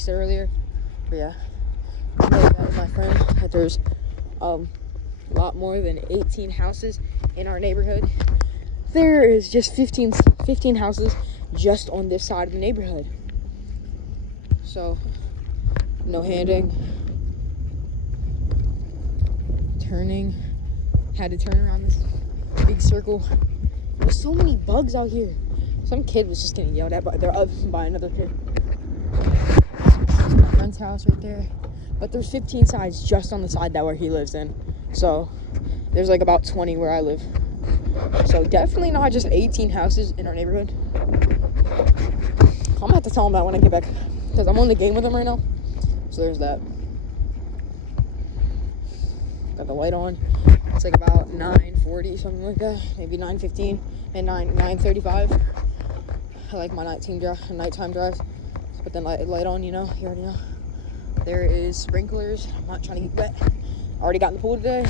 texted earlier. But yeah, I know that with my friend that there's a lot more than 18 houses in our neighborhood. There is just 15 houses just on this side of the neighborhood. So, no handing. Turning. Had to turn around this big circle. There's so many bugs out here. Some kid was just getting yelled at by another kid. My friend's house right there. But there's 15 sides just on the side that where he lives in. So, there's like about 20 where I live. So definitely not just 18 houses in our neighborhood. I'm gonna have to tell him that when I get back, because I'm on the game with him right now. So there's that. Got the light on. It's like about 9:40, something like that. Maybe 9:15 and 9:35. I like my nighttime drives. Put the light on, you know. You already know. There is sprinklers. I'm not trying to get wet. I already got in the pool today.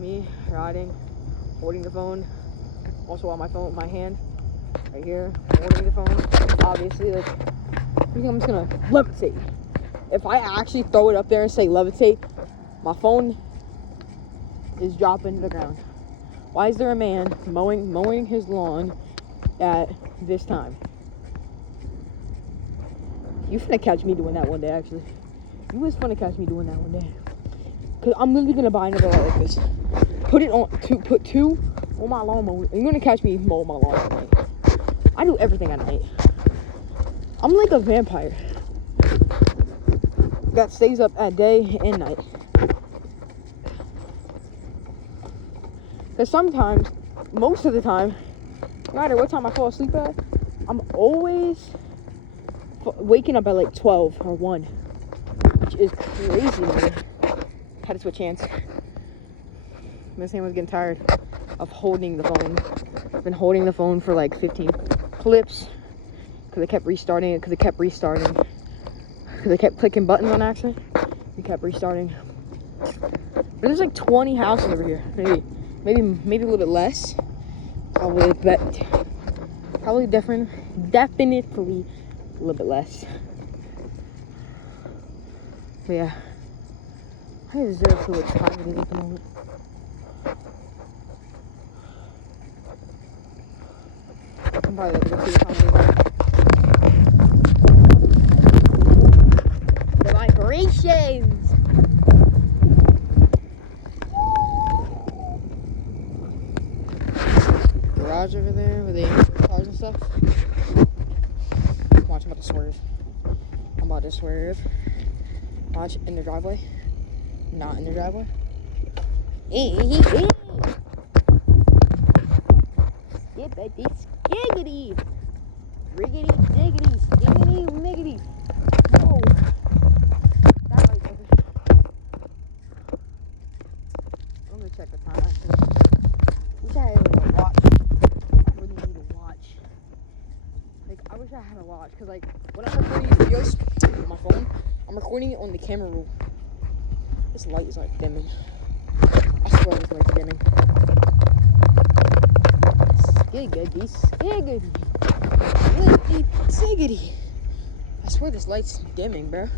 Me riding. Holding the phone, also on my hand, right here, holding the phone. Obviously, like, I think I'm just gonna levitate. If I actually throw it up there and say levitate, my phone is dropping to the ground. Why is there a man mowing his lawn at this time? You finna catch me doing that one day, actually. You was finna catch me doing that one day. Cause I'm literally gonna buy another light like this. Put two on my lawnmower. You're gonna catch me mowing my lawn at night. I do everything at night. I'm like a vampire that stays up at day and night. Cause sometimes, most of the time, no matter what time I fall asleep at, I'm always waking up at like 12 or 1, which is crazy, man. Had to switch hands. Miss Ham was getting tired of holding the phone. I've been holding the phone for like 15 clips because I kept restarting it. Because I kept clicking buttons on accident. We kept restarting. But there's like 20 houses over here. Maybe a little bit less. Probably, but probably definitely a little bit less. But yeah, I deserve to look tired at the moment. I'm probably going to see the vibrations. Garage over there with the cars and stuff. Watch, I'm about to swerve. Watch, in the driveway. Not in the driveway. Skippity, skiggity. Riggity, diggity, skiggity, miggity. Whoa. That light's over. I'm gonna check the time, actually. Wish I had a watch. I really need a watch. Like, I wish I had a watch, because, like, when I'm recording videos on my phone, I'm recording it on the camera roll. This light is, like, dimming. I swear this light's dimming. Skiggity, skiggity. Liggity, ziggity. I swear this light's dimming, bro.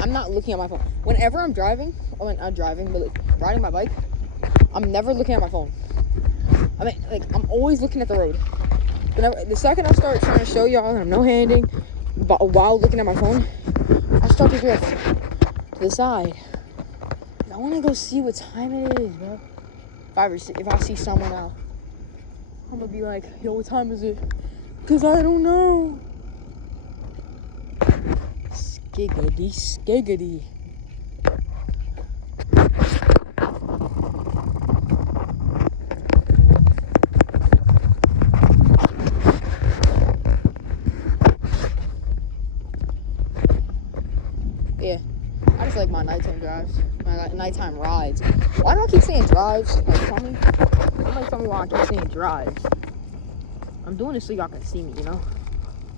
I'm not looking at my phone. Whenever I'm driving, but like, riding my bike, I'm never looking at my phone. I mean, like, I'm always looking at the road. The second I start trying to show y'all that I'm no-handing, but while looking at my phone, I start to drift to the side. I want to go see what time it is, bro. If I see someone out, I'm gonna be like, yo, what time is it? Because I don't know. Skiggity, skiggity. Yeah, I just like my nighttime drives, my nighttime rides. Why do I keep saying drives? Like, tell me why I keep saying drives. I'm doing this so y'all can see me, you know?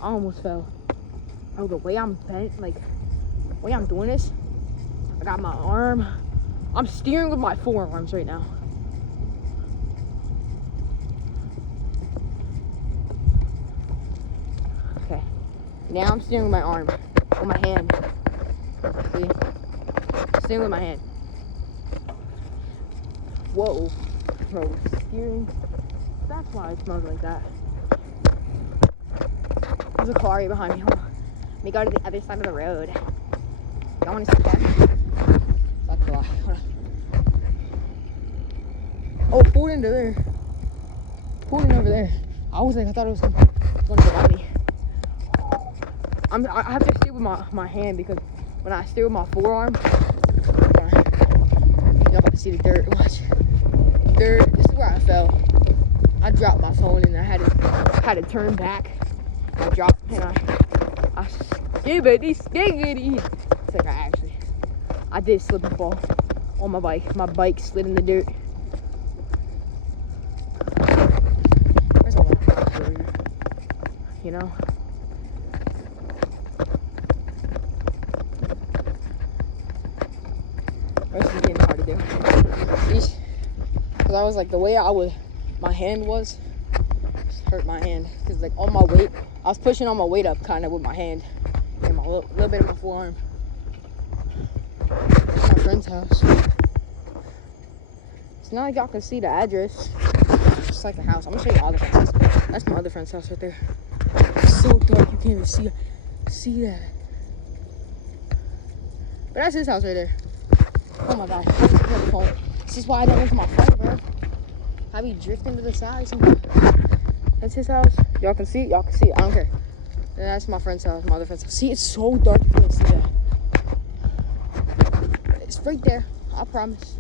I almost fell. Oh, the way I'm bent, like, the way I'm doing this, I got my arm. I'm steering with my forearms right now. Okay, now I'm steering with my arm. with my hand. See? Steering with my hand. Whoa. Bro, steering. That's why it smells like that. There's a car right behind me. Hold on. Let me go to the other side of the road. Y'all want to see that? That's why. Hold on. Oh, pulled into there. Pulled in over there. I thought it was going to go by me. I have to steer with my hand because when I steer with my forearm, y'all about to see the dirt. Watch. Dirt. This is where I fell. I dropped my phone and I had to turn back. I dropped and I skiggity. It's like I did slip and fall on my bike. My bike slid in the dirt. There's a lot of cars over here. You know? This is getting hard to do. Because I was like, the way my hand was, just hurt my hand. Because like all my weight, I was pushing all my weight up kind of with my hand. And my little bit of my forearm. It's my friend's house. It's not like y'all can see the address. It's just like the house. I'm going to show you all the friends' house. That's my other friend's house right there. It's so dark you can't even see that. But that's his house right there. Oh my god, this is why I don't look at my phone, bro. I be drifting to the side sometimes. That's his house. Y'all can see it. I don't care. And that's my friend's house, my other friend's house. See, it's so dark you can't see that. It's right there. I promise.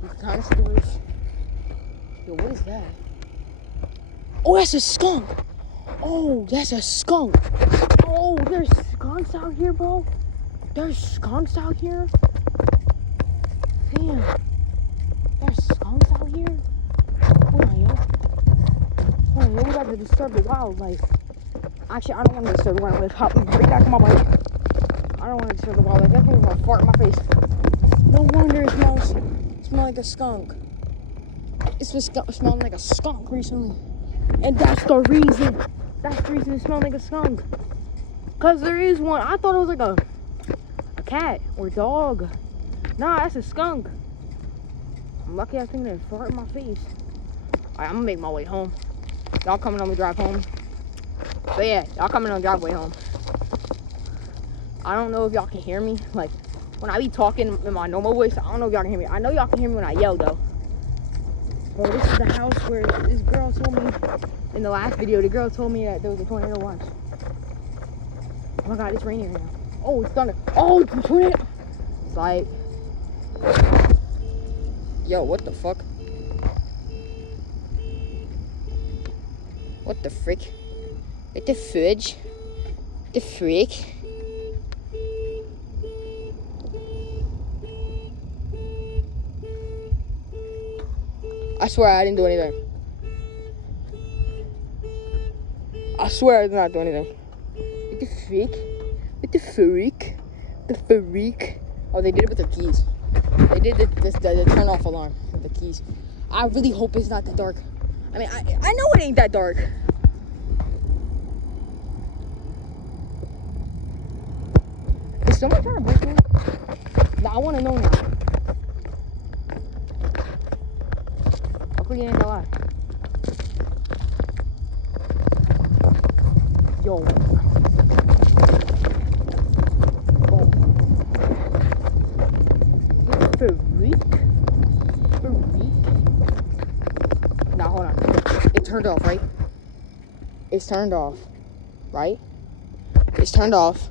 You can kind of see the roof. Yo, what is that? Oh, that's a skunk. Oh, that's a skunk. Oh, there's skunks out here, bro. There's skunks out here. Damn. There's skunks out here. Hold on, yo. We got to disturb the wildlife. Actually, I don't want to disturb the wildlife. Hop right back on my bike. I don't want to disturb the wildlife. That thing's gonna fart in my face. No wonder it smells like a skunk. It's been smelling like a skunk recently. And that's the reason. That's the reason it smelled like a skunk. Because there is one. I thought it was like a cat or dog. Nah, that's a skunk. I'm lucky that thing didn't fart in my face. Alright, I'm gonna make my way home. Y'all coming on me drive home. But yeah, y'all coming on driveway home. I don't know if y'all can hear me. Like, when I be talking in my normal voice, I don't know if y'all can hear me. I know y'all can hear me when I yell, though. Bro, this is the house where this girl told me, in the last video, the girl told me that there was a tornado once. Oh my god, it's raining right now. Oh, it's thunder. Oh, it's a tornado. It's like... Yo, what the fuck? What the frick? What the fudge? The frick? I swear I didn't do anything. I swear I did not do anything. What the freak? What the freak? The freak? Oh, they did it with their keys. They did the turn off alarm with the keys. I really hope it's not that dark. I mean, I know it ain't that dark. Is someone trying to break me? No, I want to know now. How could you ain't alive? Yo. Oh. Freak? Now hold on. It turned off, right? It's turned off, right? It's turned off.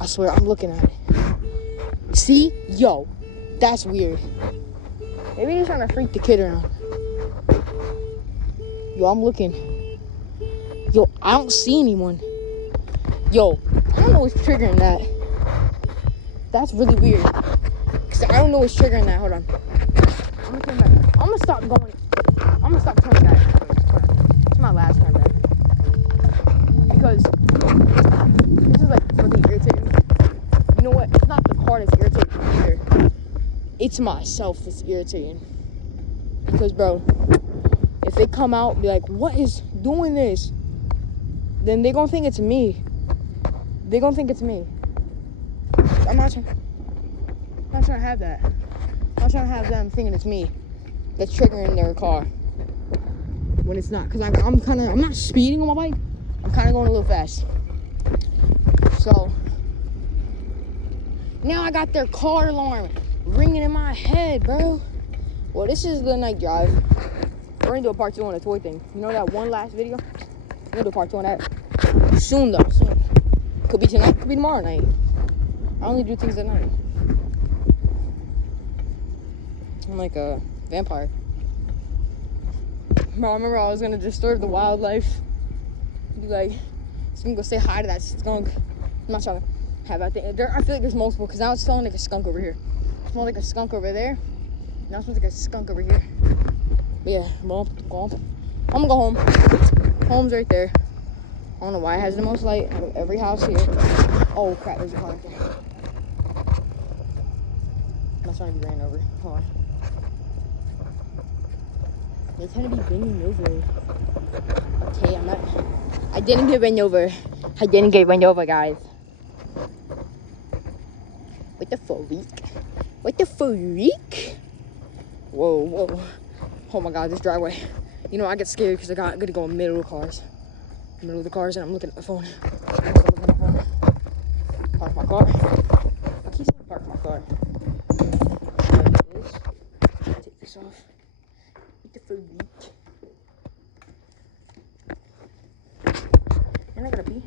I swear, I'm looking at it. See? Yo, that's weird. Maybe he's trying to freak the kid around. Yo, I'm looking. Yo, I don't see anyone. Yo, I don't know what's triggering that. That's really weird. Because I don't know what's triggering that. Hold on. I'm gonna turn back. I'm gonna stop going. I'm gonna stop turning back. It's my last turn back. Because this is like really irritating me. You know what? It's not the car that's irritating me either. It's myself that's irritating. Because, bro, if they come out and be like, what is doing this? Then they're gonna think it's me. They gonna think it's me. I'm not trying to have that. I'm not trying to have them thinking it's me that's triggering their car when it's not. Cause I'm not speeding on my bike. I'm kind of going a little fast. So now I got their car alarm ringing in my head, bro. Well, this is the night drive. We're gonna do a part 2 on the toy thing. You know that one last video? We're gonna do a part 2 on that. Soon though, soon. Could be tonight, could be tomorrow night. I only do things at night. I'm like a vampire. Bro, I remember I was gonna disturb the wildlife. Be like, just gonna go say hi to that skunk. I'm not trying to have that thing. I feel like there's multiple, because now it's smelling like a skunk over here. It smells like a skunk over there. Now it smells like a skunk over here. But yeah, well, I'm gonna go home. Home's right there. I don't know why it has the most light out of every house here. Oh crap, there's a car right there. I'm not trying to be ran over. Hold on. They're trying to be bending over. Okay, I didn't get run over. I didn't get run over, guys. What the freak? What the freak? Whoa, whoa. Oh my god, this driveway. You know, I get scared because I gotta go in the middle of the cars. Middle of the cars, and I'm looking at the phone. Park my car. I keep saying park my car. Take this off. What the freak? You're not gonna pee?